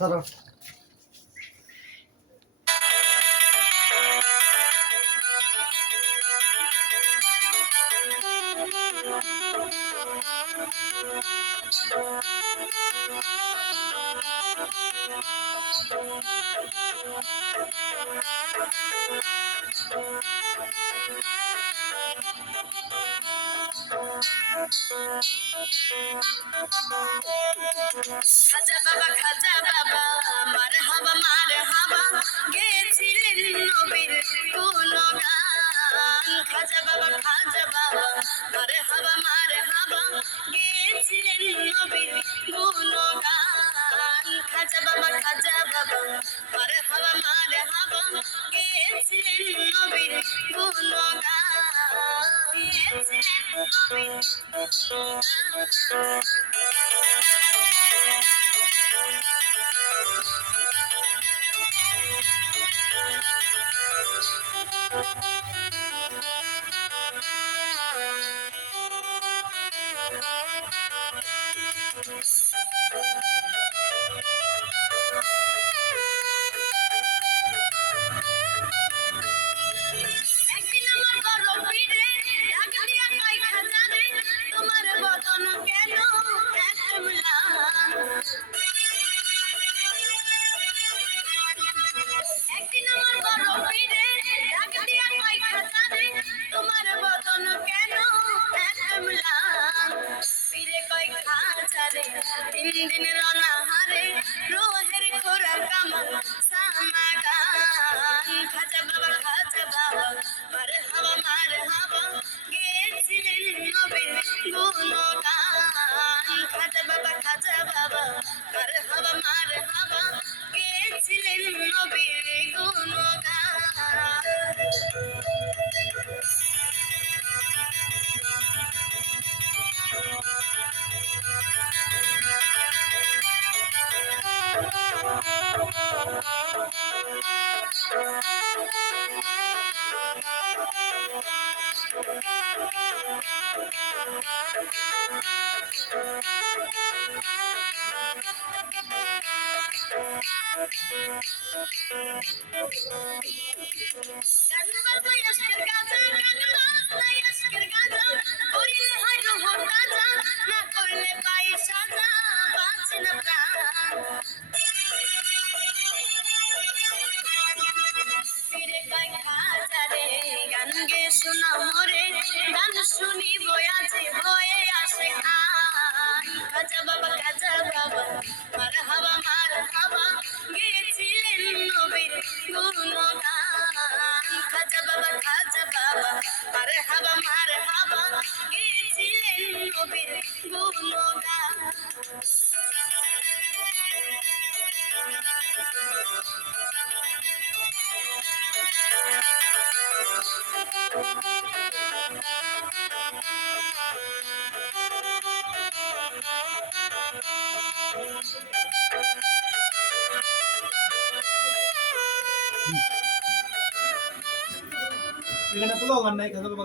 চলো খাজা বাবা মারহাবা গেছিলেন নবীর গুণগান খাজা বাবা মারহাবা গেছিলেন নবীর গুণগান খাজা বাবা মারহাবা গেছিলেন নবীর গুণগান গেছিলেন নবীর একদিন আমার বড় পীরে ডাক দিয়া কয় খাজারে তোমার বদন কেন এত ম্লান একদিন আমার বড় পীরে ডাক দিয়া কয় খাজারে তোমার বদন কেন এত ম্লান পীরে কয় খাজারে 3 দিন রনাহারে রোহের খোরাক আমার সামাগান খাজা বাবা মারহাবা গেছিলেন নবীর গুণগান খাজা বাবা মারহাবা গেছিলেন নবীর গুণগান গান বাজায় আশকের গাজা করিলে হয় রুহ তাজা না করলে পাই সাজা বাঁচে না প্রাণ ফিরে পাই খাজারে গান গে শোনা মোরে গান শুনিব আজি হয়ে আসে খান খাজা বাবা মারহাবা গেছিলেন নবীর গুণগান খাজা বাবা মারহাবা গেছিলেন নবীর গুণগান এখানে পোলাও গান নাই খাজা বাবা